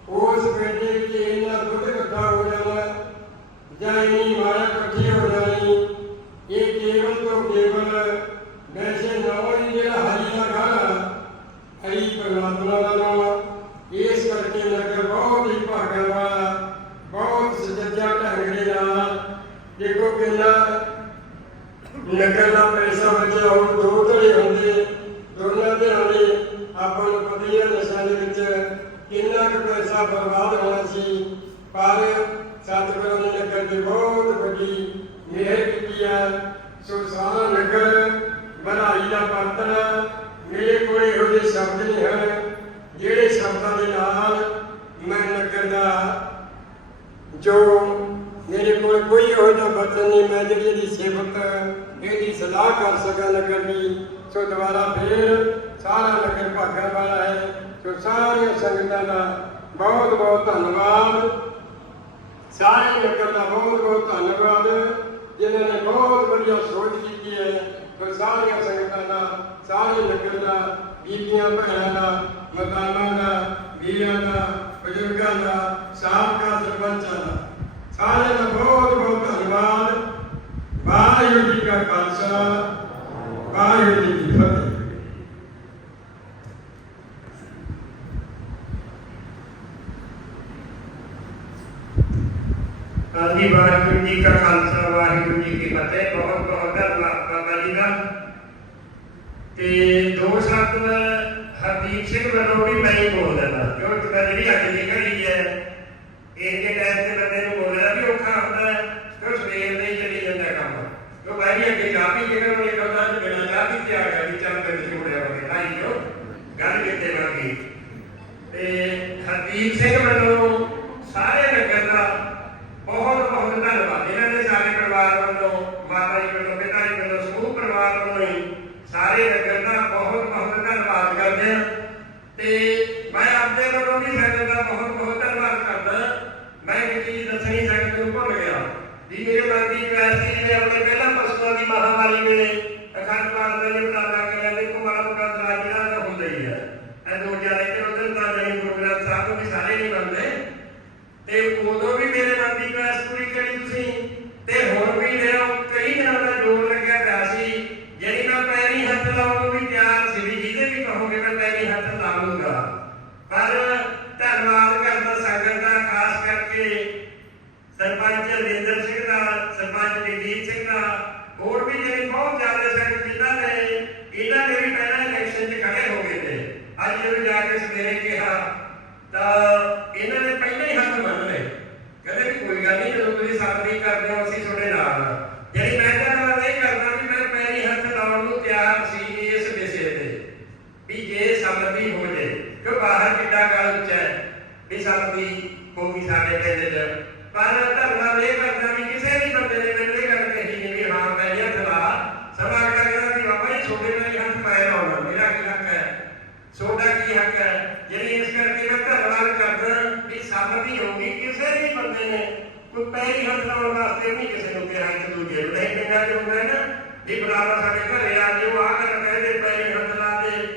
ਉਸ ਪਿੰਡ ਦੇ ਵਿੱਚ ਇੰਨਾ ਦੁੱਧ ਇਕੱਠਾ ਹੋ ਜਾਣਾ ਜਾਂ ਇੰਨੀ ਮਾਇਆ ਇਕੱਠੀ ਹੋ ਜਾਣੀ ਇਹ ਕੇਵਲ ਤੋਂ ਕੇਵਲ ਵੈਸੇ ਨਾਮ ਹੀ ਜਿਹੜਾ ਹਰੀ ਦਾ ਗਾਣਾ ਹਰੀ ਪਰਮਾਤਮਾ ਦਾ ਨਾਮ ਇਸ ਕਰਕੇ ਨਗਰ ਬਹੁਤ ਹੀ ਭਾਗਾਂ ਵਾਲਾ ਬਹੁਤ ਸਜੱਜਾ ਢੰਗ ਦੇ ਨਾਲ ਦੇਖੋ ਕਿੰਨਾ ਨਗਰ ਦਾ ਪੈਸਾ ਬਚਿਆ ਹੁਣ ਦੋ ਧੜੇ ਹੁੰਦੇ ਦੋਨਾਂ ਦੇ ਨਾਲੇ ਆਪਾਂ ਨੂੰ ਪਤਾ ਹੀ ਹੈ ਨਸ਼ਾ ਦੇ ਵਿੱਚ ਕਿੰਨਾ ਕੁ ਪੈਸਾ ਬਰਬਾਦ ਹੋਣਾ ਸੀ। ਪਰ ਸਤਿਗੁਰਾਂ ਨੇ ਨਗਰ ਦੀ ਬਹੁਤ ਵੱਡੀ ਮਿਹਰ ਕੀਤੀ ਹੈ। ਸੋ ਸਾਰਾ ਨਗਰ ਬਣਾਈ ਦਾ ਪਾਤਰ ਮੇਰੇ ਕੋਲ ਇਹੋ ਜਿਹੇ ਸ਼ਬਦ ਨਹੀਂ ਹਨ, ਜਿਹੜੇ ਸ਼ਬਦਾਂ ਦੇ ਨਾਲ ਮੈਂ ਨਗਰ ਦਾ ਜੋ ਇਹੋ ਜਿਹਾ ਬਚਨ ਨਹੀਂ, ਮੈਂ ਜਿਹੜੀ ਇਹਦੀ ਸੇਵਕ, ਇਹਦੀ ਸਲਾਹ ਕਰ ਸਕਾਂ ਨਗਰ ਦੀ, ਸੋ ਦੁਬਾਰਾ ਫੇਰ ਸਾਰਾ ਨਗਰ ਭਾਗਾਂ ਵਾਲਾ ਹੈ। ਸੋ ਸਾਰੀਆਂ ਸੰਗਤਾਂ ਦਾ ਬਹੁਤ ਬਹੁਤ ਧੰਨਵਾਦ। ਸਾਰੇ ਨਗਰ ਦਾ ਬਹੁਤ ਬਹੁਤ ਧੰਨਵਾਦ, ਜਿਨ੍ਹਾਂ ਨੇ ਬਹੁਤ ਵਧੀਆ ਸੋਚ ਕੀਤੀ ਹੈ। ਸੋ ਸਾਰੀਆਂ ਸੰਗਤਾਂ ਦਾ, ਸਾਰੇ ਨਗਰ ਦਾ, ਬੀਬੀਆਂ ਭੈਣਾਂ ਦਾ, ਮਕਾਨਾਂ ਦਾ, ਵੀਰਾਂ ਦਾ, ਬਜ਼ੁਰਗਾਂ ਦਾ, ਸਾਬਕਾ ਸਰਪੰਚਾਂ ਦਾ। ਸਾਰਿਆਂ ਦਾ ਬਹੁਤ ਬਹੁਤ ਧੰਨਵਾਦ। ਵਾਹਿਗੁਰੂ ਜੀ ਕਾ ਖਾਲਸਾ, ਵਾਹਿਗੁਰੂ ਜੀ ਕੀ ਫਤਿਹ। ਹਾਂਜੀ ਵਾਹਿਗੁਰੂ ਜੀ ਕਾ ਖਾਲਸਾ, ਵਾਹਿਗੁਰੂ ਜੀ ਕੀ ਫਤਿਹ। ਬਹੁਤ ਬਹੁਤ ਧੰਨਵਾਦ ਬਾਬਾ ਜੀ ਦਾ। ਤੇ ਦੋ ਸ਼ਬਦ ਹਰਦੀਪ ਸਿੰਘ ਵੱਲੋਂ ਵੀ ਮੈਂ ਹੀ ਬੋਲ ਦਿੰਦਾ ਕਿਉਂਕਿ ਜਿਹੜੀ ਅੱਜ ਦੀ ਘੜੀ ਹੈ। ਇਹ ਦੇ ਟਾਈਮ ਤੇ ਬੰਦੇ ਨੂੰ ਬੋਲਣਾ ਵੀ ਔਖਾ ਹੁੰਦਾ ਹੈ ਕਿਉਂ ਸਵੇਰ ਦੇ ਹੀ ਚਲੀ ਜਾਂਦਾ ਕੰਮ। ਕਿਉਂ ਮੈਂ ਵੀ ਅੱਗੇ ਜਾ ਵੀ ਜਿਹੜਾ ਮੇਰੇ ਕੋਲ ਅੱਜ ਬਿਨਾਂ ਚਾਹ ਵੀ ਤਿਆਰ ਕਰ ਵੀ ਚੱਲ ਤੇ ਜੁੜਿਆ ਹੋਵੇ ਭਾਈ ਜੋ ਗੱਲ ਕਿਤੇ ਵਾਂਗੀ ਤੇ ਹਰਦੀਪ ਸਿੰਘ ਵੱਲੋਂ ਸਾਰੇ ਨਗਰ ਦਾ ਬਹੁਤ ਬਹੁਤ ਧੰਨਵਾਦ। ਇਹਨਾਂ ਦੇ ਸਾਰੇ ਪਰਿਵਾਰ ਵੱਲੋਂ, ਮਾਤਾ ਜੀ ਵੱਲੋਂ, ਪਿਤਾ ਜੀ ਵੱਲੋਂ, ਸਮੂਹ ਪਰਿਵਾਰ ਵੱਲੋਂ ਹੀ ਸਾਰੇ ਨਗਰ ਦਾ ਬਹੁਤ ਬਹੁਤ ਧੰਨਵਾਦ ਕਰਦੇ ਹਾਂ ਤੇ ਮੈਂ ਆਪਦੇ ਵੱਲੋਂ ਵੀ ਸੰਗਤ ਦਾ ਬਹੁਤ ਬਹੁਤ ਧੰਨਵਾਦ ਕਰਦਾ। ਮੈਂ ਇੱਕ ਚੀਜ਼ ਦੱਸਣੀ ਸੰਗਤ ਨੂੰ ਭੁੱਲ ਗਿਆ। ਵੀ ਮੇਰੇ ਮਨ ਦੀ ਕ੍ਰਾਂਤੀ ਨੇ ਆਪਣੇ ਪਹਿਲਾਂ ਪਸ਼ੂਆਂ ਦੀ ਮਹਾਮਾਰੀ ਵੇਲੇ ਅਖੰਡ ਪਾਠ ਦਾ ਜਿਹੜਾ ਉਪਰਾਲਾ ਕਰਿਆ ਦੇ ਕੁਮਾਰ ਦਾ ਜਿਹੜਾ ਦਾ ਹੁੰਦਾ ਹੀ ਹੈ। ਇਹ ਦੋ ਜ਼ਿਆਦਾ ਕਿ ਉਦੋਂ ਤਾਂ ਨਹੀਂ ਪ੍ਰੋਗਰਾਮ ਸਾਹਿਬ ਵੀ ਸਾਰੇ ਨਹੀਂ ਬੰਦੇ ਤੇ ਉਦੋਂ ਵੀ ਮੇਰੇ ਮਨ ਦੀ ਕਲਾਸ ਪੂਰੀ ਕਰੀ ਤੁਸੀਂ। ਤੇ ਹੁਣ ਵੀ ਜਿਹੜਾ ਕਈ ਦਿਨਾਂ ਦਾ ਜੋਰ ਲੱਗਿਆ ਪਿਆ ਸੀ, ਜਿਹੜੀ ਮੈਂ ਪੈਰੀ ਹੱਥ ਲਾਉਣ ਨੂੰ ਵੀ ਤਿਆਰ ਸੀ ਜਿਹਦੇ ਵੀ ਕਹੋਗੇ ਮੈਂ ਪਰ ਧੰਨਵਾਦ ਕਰਦਾ ਸੰਗਤ ਦਾ, ਖਾਸ ਕਰਕੇ ਸਰਪੰਚ ਰਜਿੰਦਰ ਸਿੰਘ ਦਾ, ਸਰਪੰਚ ਜਗਜੀਤ ਸਿੰਘ ਦਾ। ਹੋਰ ਵੀ ਜਿਹੜੇ ਬਹੁਤ ਜ਼ਿਆਦਾ ਸੰਗਤ ਜਿਨ੍ਹਾਂ ਨੇ ਇਹਨਾਂ ਨੇ ਵੀ ਪਹਿਲਾਂ ਇਲੈਕਸ਼ਨ 'ਚ ਖੜੇ ਹੋ ਗਏ ਨੇ। ਅੱਜ ਜਦੋਂ ਜਾ ਕੇ ਸਵੇਰੇ ਕਿਹਾ, ਤਾਂ ਇਹਨਾਂ ਨੇ ਪਹਿਲਾਂ ਹੀ ਹੱਥ ਮੰਨ ਲਏ। ਕਹਿੰਦੇ ਵੀ ਕੋਈ ਗੱਲ ਨਹੀਂ, ਜਦੋਂ ਤੁਸੀਂ ਸਤਿ ਕਰਦੇ ਹੋ, ਅਸੀਂ ਤੁਹਾਡੇ ਨਾਲ ਹਾਂ। ਜਿਹੜੀ ਮੈਂ ਤਾਂ ਨਾਲ ਇਹ ਕਰਦਾ ਵੀ ਮੈਂ ਪੈਰੀ ਹੱਥ ਲਾਉਣ ਨੂੰ ਤਿਆਰ ਸੀ ਇਸ ਵਿਸ਼ੇ ਤੇ ਵੀ ਜੇ ਸਮਝੀ ਹੋ ਜੇ ਕਿ ਬਾਹਰ ਕਿੱਡਾ ਗੱਲ ਉੱਚਾ ਹੈ ਵੀ ਸਮਝੀ ਹੋ ਗਈ ਸਾਡੇ ਪਿੰਡ 'ਚ ਪਰ ਧਰਨਾ ਇਹ ਕਰਦਾ ਵੀ ਕਿਸੇ ਵੀ ਬੰਦੇ ਨੇ ਮੈਨੂੰ ਇਹ ਗੱਲ ਕਹੀ ਨਹੀਂ ਵੀ ਹਾਂ ਪੈਰੀ ਹੱਥ ਲਾ ਸਭਾ ਅਗਲਾ ਕਹਿੰਦਾ ਵੀ ਬਾਬਾ ਜੀ ਛੋਟੇ ਪੈਰੀ ਹੱਥ ਪਾਇਆ ਲਾਉਣਾ ਮੇਰਾ ਕੀ ਹੱਕ ਹੈ ਛੋਟਾ ਕੀ ਹੱਕ ਹੈ ਜਿਹੜੀ ਇਸ ਕਰਕੇ ਮੈਂ ਧੰਨਵਾਦ ਕਰਦਾ ਵੀ ਸਮਝੀ ਹੋਗੀ ਕਿਸੇ ਵੀ ਬੰਦੇ ਨੇ ਕੋਈ ਪੈਰੀ ਹੱਥ ਲਾਉਣ ਵਾਸਤੇ ਨਹੀਂ ਕਿਸੇ ਨੂੰ ਕਿਹਾ ਇੱਕ ਦੂਜੇ ਨੂੰ ਨਹੀਂ ਪਿੰਡਾਂ 'ਚ ਹੁੰਦਾ ਹੈ ਨਾ ਵੀ ਬੁਲਾਵਾ ਸਾਡੇ ਘਰੇ ਆ ਜਿਓ ਆ ਕੇ ਕਹਿੰਦੇ ਪੈਰੀ ਹੱਥ ਲਾ ਦੇ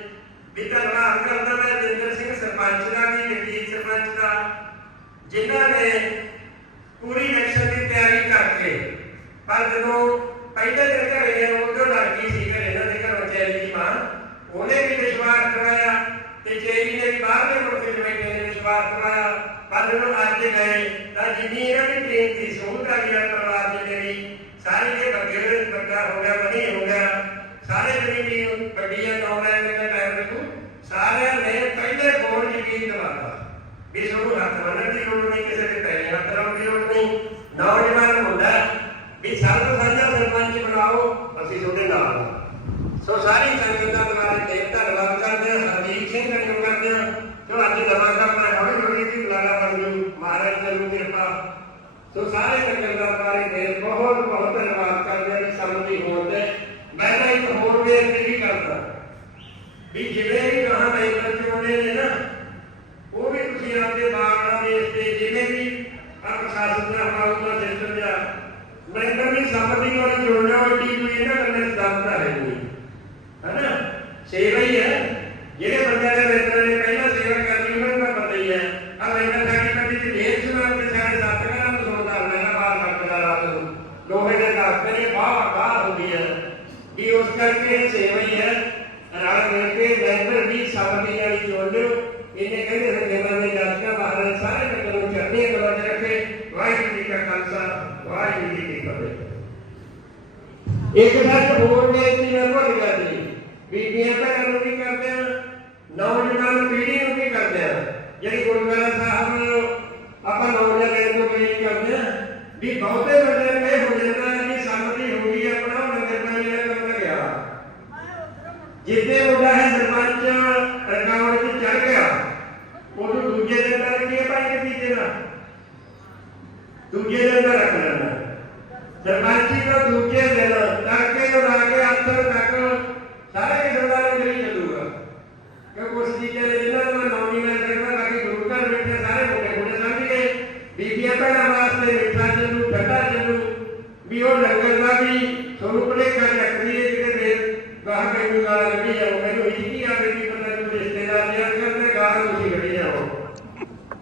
ਵੀ ਧੰਨਵਾਦ ਕਰਦਾ ਮੈਂ ਜਿੰਦਰ ਸਿੰਘ ਸਰਪੰਚ ਦਾ ਵੀ ਜਗਜੀਤ ਸਰਪੰਚ ਦਾ। ਜਿਨ੍ਹਾਂ ਨੇ ਪੂਰੀ ਇਲੈਕਸ਼ਨ ਦੀ ਤਿਆਰੀ ਕਰਕੇ, ਪਰ ਜਦੋਂ ਪਹਿਲੇ ਦਿਨ ਘਰੇ ਗਏ ਉਦੋਂ ਲੜਕੀ ਸੀ ਘਰੇ, ਇਹਨਾਂ ਦੇ ਘਰੋਂ ਚੈਰੀ ਦੀ ਮਾਂ, ਉਹਨੇ ਵੀ ਵਿਸ਼ਵਾਸ ਕਰਵਾਇਆ ਤੇ ਚੇਰੀ ਨੇ ਵੀ ਬਾਹਰਲੇ ਮੁਲਕ ਚ ਬੈਠੇ ਨੇ ਵਿਸ਼ਵਾਸ ਕਰਵਾਇਆ ਪਰ ਜਦੋਂ ਅੱਜ ਗਏ, ਤਾਂ ਜਿੰਨੀ ਇਹਨਾਂ ਦੀ ਟ੍ਰੇਨ ਦੀ ਸਹੂਲਤ ਆ ਗਈ ਆ ਪਰਿਵਾਰ ਦੀ ਮੇਰੀ ਸਾਰੀ ਦੇ ਬੱਗੇ ਬੱਗਾ ਹੋ ਗਿਆ, ਬਣੀ ਹੋ ਗਿਆ, ਸਾਰੇ ਜਿੰਨੀ ਵੀ ਗੱਡੀਆਂ ਆਨਲਾਈਨ ਦੇ ਟਾਈਮ ਦੇ ਨੂੰ ਸਾਰਿਆਂ ਨੇ ਪਹਿਲੇ ਫੋਨ ਯਕੀਨ ਦਿਵਾਤਾ ਵੀ ਸਾਨੂੰ ਹੱਥ ਬੰਨਣ ਦੀ ਲੋੜ ਨਹੀਂ, ਕਿਸੇ ਦੇ ਪੈਸੇ ਹੱਥ ਲਾਉਣ ਦੀ ਲੋੜ ਨਹੀਂ। ਨੌਜਵਾਨ ਮੁੰਡਾ ਵੀ ਸਰਬ ਸਾਂਝਾ ਸਰਪੰਚ ਬਣਾਓ, ਅਸੀਂ ਤੁਹਾਡੇ ਨਾਲ ਸੋ ਸਾਰੀ ਸੰਗਤ ਦਾ ਦੁਆਰਾ ਤੇ ਧੰਨਵਾਦ ਕਰਦੇ ਹਾਂ, ਹਰਜੀਤ ਸਿੰਘ ਦਾ ਨੂੰ ਕਰਦੇ ਹਾਂ। ਜੋ ਅੱਜ ਨਵਾਂ ਕੰਮ ਹੈ ਹੌਲੀ ਹੌਲੀ ਦੀ ਬੁਲਾਣਾ ਬਣ ਜੂ। ਮਹਾਰਾਜ ਜਰੂਰ ਕਿਰਪਾ। ਸੋ ਸਾਰੇ ਸੰਗਤ ਦਾ ਦੁਆਰੇ ਤੇ ਬਹੁਤ ਬਹੁਤ ਧੰਨਵਾਦ ਕਰਦੇ ਹਾਂ ਕਿ ਸੰਮਤੀ ਹੋਣ ਤੇ ਮੈਂ ਤਾਂ ਇੱਕ ਹੋਰ ਬੇਨਤੀ ਵੀ ਕਰਦਾ। ਵੀ ਜਿਹੜੇ ਵੀ ਗਾਹਾਂ ਮੈਂਬਰ ਚੁਣਦੇ ਨੇ ਨਾ ਉਹ ਵੀ ਬਾਗਾਂ ਦੇ ਤੇ ਜਿਵੇਂ ਵੀ ਆ ਦਾ ਹਮਾਉਦਾ ਸਿਸਟਮ ਜਾ ਮੈਂਬਰ ਵੀ ਸੰਮਤੀ ਨਾਲ ਜੁੜਨਾ ਉਹ ਕੋਈ ਇਹਨਾਂ ਗੱਲਾਂ ਦਸਦਾ ਹੈ ਨਹੀਂ ਹੈਨਾ? ਸੇਵਾ ਹੀ ਹੈ। ਜਿਹੜੇ ਬੰਦੇ ਨੇ ਮੈਂਬਰ ਨੇ ਪਹਿਲਾਂ ਸੇਵਾ ਕਰਨੀ ਉਹਨਾਂ ਨੂੰ ਤਾਂ ਪਤਾ ਹੀ ਹੈ ਆ ਮੈਂਬਰ ਸਾਡੀ ਕਦੀ ਦੀ ਦੇਰ ਸੁਣਾ ਤੇ ਸਾਡੇ ਸੱਤ ਘਰਾਂ ਨੂੰ ਸੁਣਦਾ ਹੁੰਦਾ ਨਾ ਬਾਹਰ ਕੱਟਦਾ ਰਾਤ ਨੂੰ ਲੋਹੇ ਦੇ ਕਾਸਤੇ ਨੇ ਬਾਹਰ ਬਾਹਰ ਹੁੰਦੀ ਹੈ ਵੀ ਉਸ ਕਰਕੇ ਇਹ ਸੇਵਾ ਹੀ ਹੈ ਰਲ ਮਿਲ ਕੇ ਮੈਂਬਰ ਵੀ ਸੰਮਤੀ ਨਾਲ ਜੁੜ ਲਿਓ ਇਹਨੇ ਕਹਿੰਦੇ ਨੇ ਜਨਾਂ ਦੇ ਜਾਤਕਾ ਬਾਹਰ ਸਾਰੇ ਨਗਰ ਨੂੰ ਚੜ੍ਹਦੀ ਕਲਾ ਚ ਰੱਖੇ ਵਾਹਿਗੁਰੂ ਜੀ ਕਾ ਖਾਲਸਾ ਵਾਹਿਗੁਰੂ ਜੀ ਕੀ ਫਤਿਹ ਇੱਕ ਸੱਚ ਹੋਰ ਬੇਨਤੀ ਮੈਂ ਭੁੱਲ ਗਿਆ ਜੀ। ਬੀਬੀਆਂ ਭੈਣਾਂ ਨੂੰ ਵੀ ਕਰਦੇ ਆ? ਨੌਜਵਾਨ ਪੀੜ੍ਹੀ ਨੂੰ ਵੀ ਕਰਦੇ ਆ? ਜਿਹੜੀ ਗੁਰਦੁਆਰਾ ਸਾਹਿਬ ਆਪਾਂ ਨੌਜਵਾਨਾਂ ਨੂੰ ਵੀ ਕਰਦੇ ਆ ਵੀ ਬਹੁਤੇ ਬੰਦੇ ਇਹ ਹੋ ਜਾਂਦਾ ਕਿ ਸੰਮਤੀ ਹੋ ਗਈ ਆਪਣਾ ਨਗਰ ਪਾਣੀ ਕੰਮ ਲੱਗਿਆ ਜਿੱਦੇ ਮੁੰਡਾ ਹੈ ਸਰਪੰਚ ਰਿਕਾਰਡ 'ਚ ਚੜ ਗਿਆ ਉਦੋਂ ਦੂਜੇ ਦਿਨ ਦਾ ਕੀ ਭਾਈ ਤੀਜੇ ਦਾ। ਦੂਜੇ ਦਿਨ ਦਾ ਰੱਖ ਲੈਣਾ ਸਰਪੰਚੀ ਦਾ ਦੂਜੇ ਦਿਨ ਲਾ ਕੇ ਅੰਤਰ ਤੱਕ ਸਾਰੇ ਕਿਸਮ ਦਾ ਨਹੀਂ ਚੱਲੂਗਾ ਕਿਉਂਕਿ ਉਸ ਚੀਜ਼ਾਂ ਦੇ ਜਿਹਨਾਂ ਨੂੰ ਮੈਂ ਨੌਵੀਂ ਮੈਂ ਕਰਦਾ ਬਾਕੀ ਗੁਰੂ ਘਰ ਬੈਠੇ ਸਾਰੇ ਮੁੰਡੇ ਮੁੰਡੇ ਸਮਝ ਗਏ। ਬੀਬੀਆਂ ਭੈਣਾਂ ਵਾਸਤੇ ਮਿੱਠਾ ਚੱਲੂ ਠੰਡਾ ਚੱਲੂ ਵੀ ਉਹ ਲੰਗਰ ਦਾ ਵੀ ਤੁਹਾਨੂੰ ਭੁਲੇਖਾ ਚੱਕਦੀ ਹੈ, ਕਿਤੇ ਦੇ ਗਾਹ ਮੈਨੂੰ ਗਾਲ ਕੱਢੀ ਜਾਓ। ਮੈਨੂੰ ਇੱਕੀ ਆ ਬੇਟੀ ਪਤਾ ਨਹੀਂ ਰਿਸ਼ਤੇਦਾਰ ਜਾਂ ਕਰਦੇ ਗਾਹ ਤੁਸੀਂ ਕੱਢੀ ਜਾਓ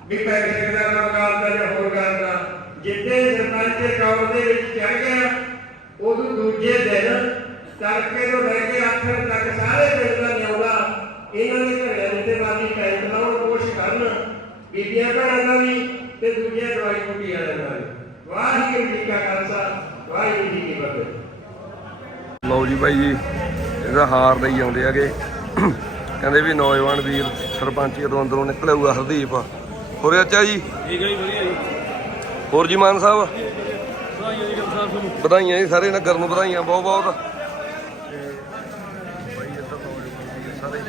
ਵੀ ਪੈਸੇ ਦਾ ਕੰਮ ਕਰਦਾ ਜਾਂ ਹੋਰ ਕਰਦਾ ਜਿੱਦੇ ਸਰਪੰਚ ਕੌਮ ਦੇ ਵਿੱਚ ਚੜ ਗਿਆ, ਉਦੋਂ ਦੂਜੇ ਤੜਕੇ ਤੋਂ ਲੈ ਕੇ ਆਖਰ ਤੱਕ ਸਾਰੇ ਪਿੰਡ ਦਾ ਨਿਉੜਾ ਇਹਨਾਂ ਦੇ ਘਰਾਂ ਦੇ ਤੇ ਬਾਜੀ ਟੈਂਟ ਲਾਉਣ ਕੋਸ਼ਿਸ਼ ਕਰਨ ਬੀਬੀਆਂ ਭੈਣਾਂ ਦਾ ਵੀ ਤੇ ਦੂਜੀਆਂ ਦਵਾਈ ਬੂਟੀ ਵਾਲਿਆਂ ਦਾ ਵੀ। ਵਾਹਿਗੁਰੂ ਜੀ ਕਾ ਖਾਲਸਾ ਵਾਹਿਗੁਰੂ ਜੀ ਕੀ ਫਤਿਹ। ਲਓ ਜੀ ਬਾਈ ਜੀ ਇਹਦਾ ਹਾਰ ਲਈ ਆਉਂਦੇ ਹੈਗੇ। ਕਹਿੰਦੇ ਵੀ ਨੌਜਵਾਨ ਵੀਰ ਸਰਪੰਚੀ ਤੋਂ ਅੰਦਰੋਂ ਨਿਕਲਿਆ ਹੋਊਗਾ ਹਰਦੀਪ। ਹੋਰ ਅੱਛਾ ਜੀ? ਠੀਕ ਹੈ ਜੀ ਵਧੀਆ ਜੀ। ਹੋਰ ਜੀ ਮਾਨ ਸਾਹਿਬ? ਵਧਾਈਆਂ ਜੀ ਗੱਲ ਸਾਹਿਬ ਤੁਹਾਨੂੰ ਵਧਾਈਆਂ ਜੀ ਸਾਰੇ ਨਗਰ ਨੂੰ ਵਧਾਈਆਂ ਬਹੁਤ ਬਹੁਤ ਤੇ ਬਾਈ ਇੱਧਰ ਨੌਜਵਾਨ ਵੀਰ ਸਾਰੇ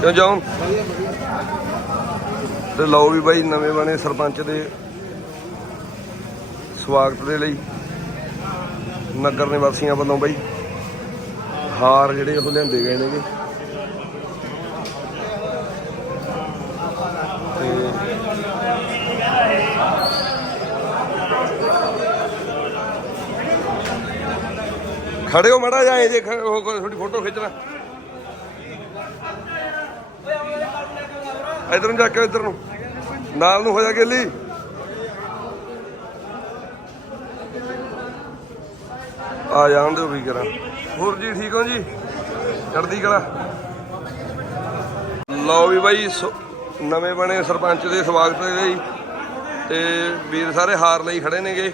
ਕਿਉਂ ਜਾਉਂ ਤੇ ਲਓ ਵੀ ਬਾਈ, ਨਵੇਂ ਬਣੇ ਸਰਪੰਚ ਦੇ ਸਵਾਗਤ ਦੇ ਲਈ। ਨਗਰ ਨਿਵਾਸੀਆਂ ਵੱਲੋਂ ਬਾਈ, ਹਾਰ ਜਿਹੜੇ ਉਹ ਲਿਆਂਦੇ ਗਏ ਨੇਗੇ। ਖੜੇ ਹੋ ਮੜਾ ਜਾਏ ਜੇ ਖ- ਉਹ ਤੁਹਾਡੀ ਫੋਟੋ ਖਿੱਚਣਾ। ਇਧਰ ਨੂੰ ਜਾ ਕੇ ਇਧਰ ਨੂੰ। ਨਾਲ ਨੂੰ ਹੋ ਜਾ ਗੇਲੀ। ਆ ਜਾਣ ਦਿਓ ਵੀ ਕਰਾਂ ਹੋਰ ਜੀ, ਠੀਕ ਹੋ ਜੀ? ਚੜ੍ਹਦੀ ਕਲਾ। ਲਓ ਵੀ ਬਾਈ, ਸ- ਨਵੇਂ ਬਣੇ ਸਰਪੰਚ ਦੇ ਸਵਾਗਤ ਦੇ ਲਈ ਤੇ ਵੀਰ ਸਾਰੇ ਹਾਰ ਲਈ ਖੜੇ ਨੇਗੇ।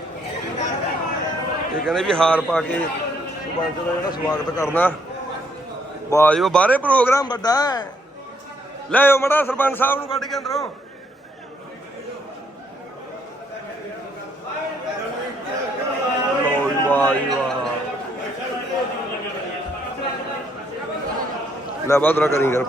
ਇਹ ਕਹਿੰਦੇ ਵੀ ਹਾਰ ਪਾ ਕੇ ਸਰਪੰਚ ਦਾ ਜਿਹੜਾ ਸਵਾਗਤ ਕਰਨਾ। ਬਾਜੋ ਬਾਹਰੇ ਪ੍ਰੋਗਰਾਮ ਵੱਡਾ ਹੈ। ਲੈ ਆਓ ਮੜਾ ਸਰਪੰਚ ਸਾਹਿਬ ਨੂੰ ਕੱਢ ਕੇ ਅੰਦਰੋਂ। ਲਓ ਜੀ, ਵਾਹ ਜੀ, ਵਾਹ। ਲੈ ਬਾਦਰਾ ਕਰੀ ਕਰ।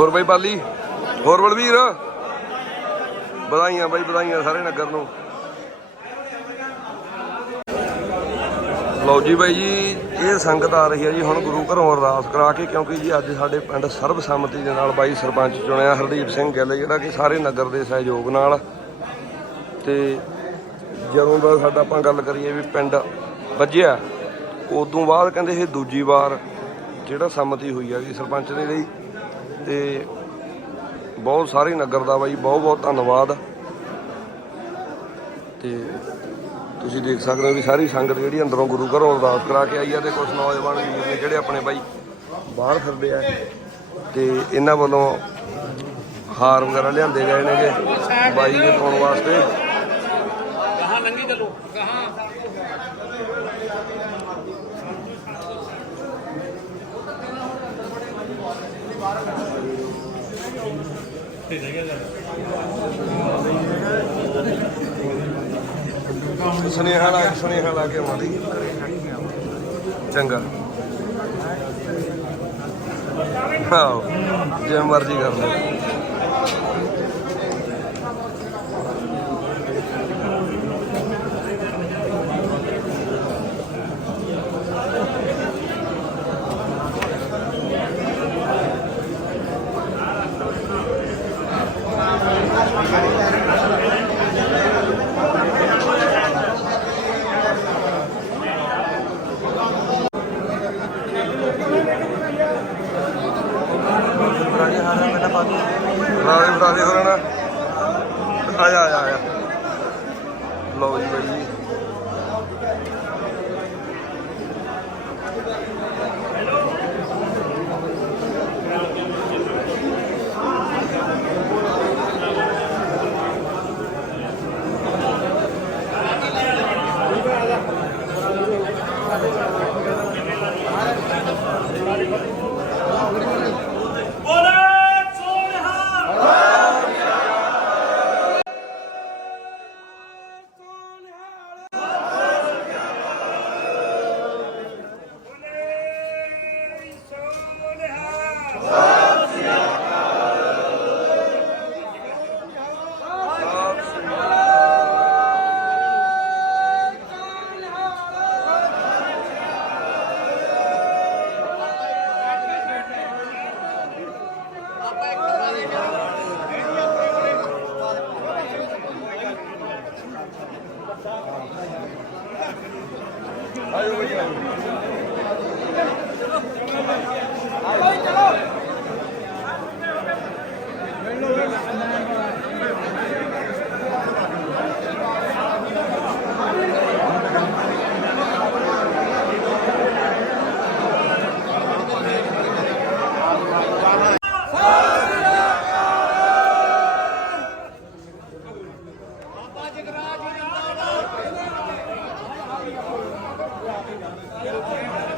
ਹੋਰ ਬਈ ਪਾਲੀ ਹੋਰ ਬਲਵੀਰ? ਵਧਾਈਆਂ ਬਾਈ, ਵਧਾਈਆਂ ਸਾਰੇ ਨਗਰ ਨੂੰ। ਲਓ ਜੀ ਬਾਈ ਜੀ, ਇਹ ਸੰਗਤ ਆ ਰਹੀ ਹੈ ਜੀ ਹੁਣ ਗੁਰੂ ਘਰੋਂ ਅਰਦਾਸ ਕਰਾ ਕੇ, ਕਿਉਂਕਿ ਜੀ ਅੱਜ ਸਾਡੇ ਪਿੰਡ ਸਰਬਸੰਮਤੀ ਦੇ ਨਾਲ ਬਾਈ ਸਰਪੰਚ ਚੁਣਿਆ, ਹਰਦੀਪ ਸਿੰਘ ਗਿੱਲ, ਜਿਹੜਾ ਕਿ ਸਾਰੇ ਨਗਰ ਦੇ ਸਹਿਯੋਗ ਨਾਲ। ਤੇ ਜਦੋਂ ਦਾ ਸਾਡਾ ਆਪਾਂ ਗੱਲ ਕਰੀਏ ਵੀ ਪਿੰਡ ਵੱਜਿਆ, ਉਦੋਂ ਬਾਅਦ ਕਹਿੰਦੇ ਇਹ ਦੂਜੀ ਵਾਰ ਜਿਹੜਾ ਸੰਮਤੀ ਹੋਈ ਹੈਗੀ ਸਰਪੰਚ ਦੇ ਲਈ। ਤੇ ਬਹੁਤ ਸਾਰੇ ਨਗਰ ਦਾ ਬਾਈ, ਬਹੁਤ ਬਹੁਤ ਧੰਨਵਾਦ। ਤੇ ਤੁਸੀਂ ਦੇਖ ਸਕਦੇ ਹੋ ਵੀ ਸਾਰੀ ਸੰਗਤ ਜਿਹੜੀ ਅੰਦਰੋਂ ਗੁਰੂ ਘਰੋਂ ਅਰਦਾਸ ਕਰਾ ਕੇ ਆਈ ਆ ਤੇ ਕੁਝ ਨੌਜਵਾਨ ਵੀਰ ਨੇ ਜਿਹੜੇ ਆਪਣੇ ਬਾਈ ਬਾਹਰ ਫਿਰਦੇ ਆ ਤੇ ਇਹਨਾਂ ਵੱਲੋਂ ਹਾਰ ਵਗੈਰਾ ਲਿਆਂਦੇ ਗਏ ਨੇਗੇ ਬਾਈ ਦੇ ਪਾਉਣ ਵਾਸਤੇ। ਸੁਨੇਹਾ ਲਾ ਸੁਨੇਹਾ ਲਾ ਕੇ ਮਾਰੀ ਚੰਗਾ। ਆਓ ਜੇ ਮਰਜ਼ੀ ਕਰ ਲਓ। Yeah.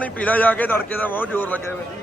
ਪਾਣੀ ਪੀ ਲੈ ਜਾ ਕੇ ਤੜਕੇ ਦਾ ਬਹੁਤ ਜ਼ੋਰ ਲੱਗਿਆ ਹੋਇਆ